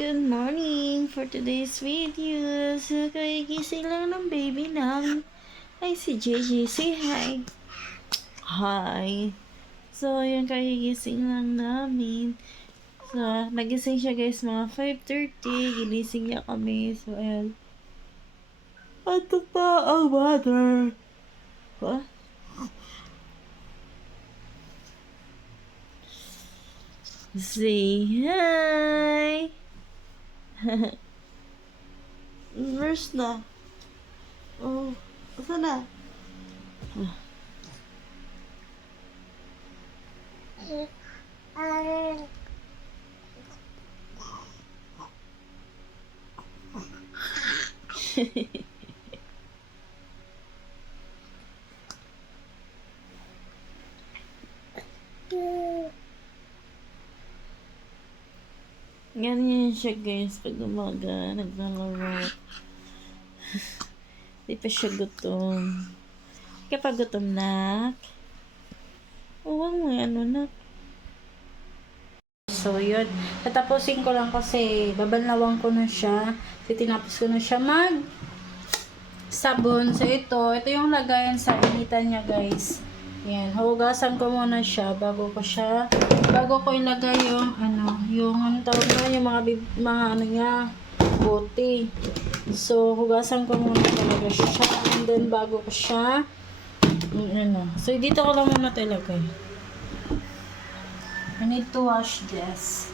Good morning for today's video. So, kagising lang ng baby namin. Ay, si JJ. Say hi. Hi. So, yung kagising lang namin. So, nagising siya guys mga 5:30. Ginising niya kami. So, ayan. Ito pa ang water. What? Say hi. Nurse na. Oh, asa na? Ganyan siya guys pag umaga, naglalaro. Di pa siya gutom. Kapag gutom nak, huwag mo ano nak. So yun, tatapusin ko lang kasi babanlawan ko na siya. Kasi tinapos ko na siya mag sabon. So ito yung lagayan sa initan niya guys. Yan, hugasan ko muna siya bago ko ilagay yung yung tawag na, yung mga ano niya, bote. So, hugasan ko muna talaga siya and then bago ko siya So, dito ko lang muna ito ilagay. I need to wash this.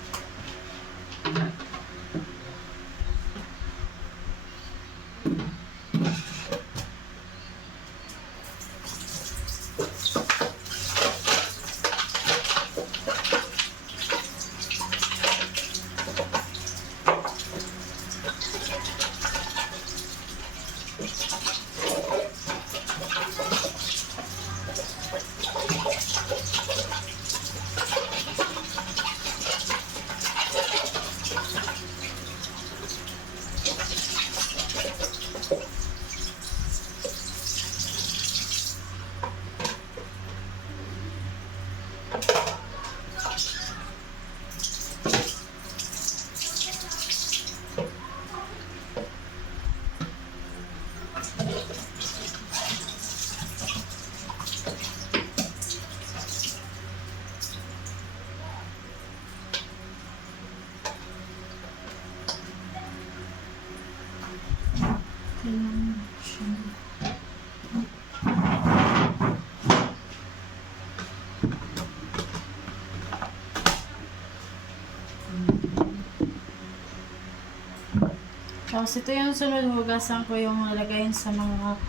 Tapos ito yung sunod, hugasan ko yung lalagayin sa mga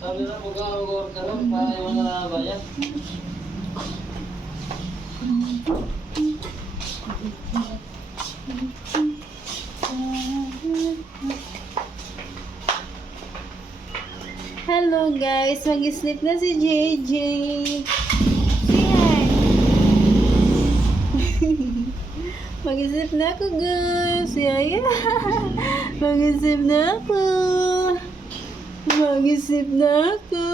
Sabi na, mag-order ka lang para yung mga bayad. Hello guys, mag-sleep na si JJ. Say hi. Mag-sleep na ako guys. Yeah. Mag-sleep na ako. Mag-sleep na ako.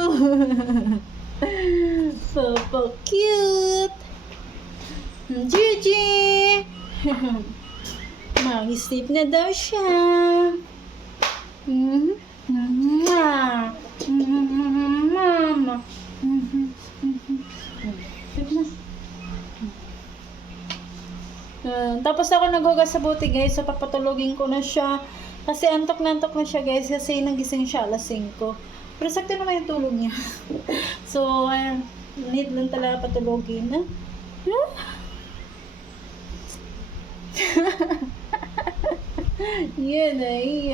Papa cute. JJ. Mag-sleep na daw siya. Mama. Mama. Tapos ako naghugas sa buti guys, so papatulogin ko na siya. Kasi antok na siya guys, kasi nagising siya alas 5. Pero sakto naman yung tulog niya. So, need lang talaga patulogin. Yan ay.